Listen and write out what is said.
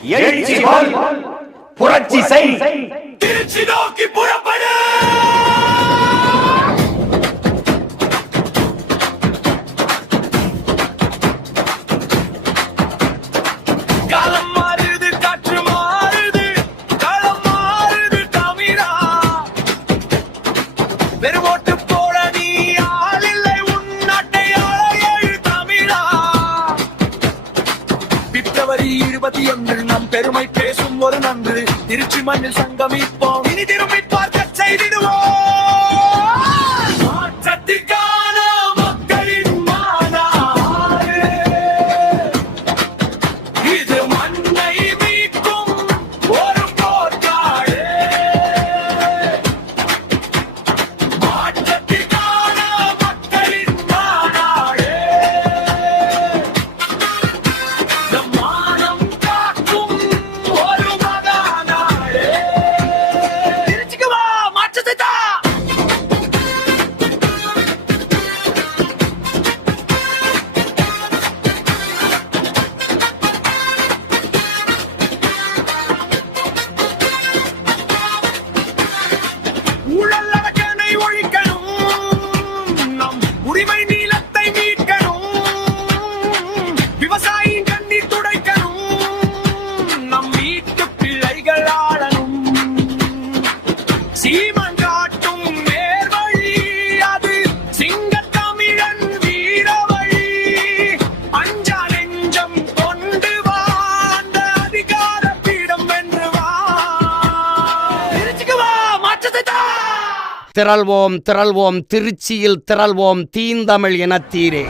எழுச்சி போல் புரட்சி செய். திருச்சி நோக்கி புறப்படு. காலம் மாறுது, காற்று மாறுது, களம் மாறுது தமிழா. வெறுமோட்டு போட நீ ஆள் இல்லை, உன் நாட்டை ஆள எழு தமிழா. பிப்ரவரி 21 நம் பெருமை பேசும் ஒரு நன்று. திருச்சி மண்ணில் சங்கமிப்போம், இனி திரும்பி பார்க்க செய்திடுவோம். மாற்றத்திற்கான மக்களின் மாநாடு, இது மண்ணை மீட்கும் ஒரு போர்க்காடு. மாற்றத்திற்கான மக்களின் மாநாடு, நம் மானம் காக்கும் ஒரு மகாநாடு. திருச்சிக்கு வா, மாற்றத்தை தா. ஊழல் அடக்கனை ஒழிக்கணும், நம் உரிமை நீளத்தை மீட்கணும். விவசாயியின் கண்ணீர் துடைக்கணும், நம் வீட்டு பிள்ளைகள் ஆளணும். சீமான் காட்டும் நேர்வழி, அது சிங்கத் தமிழன் வீரவழி. அஞ்சா நெஞ்சம் கொண்டு வா, அந்த அதிகார பீடம் வென்று வா. திருச்சிக்கு வா, மாற்றத்தை தா. திரள்வோம் திரள்வோம் திருச்சியில் திரள்வோம் தீந்தமிழ் இனத்தீரே.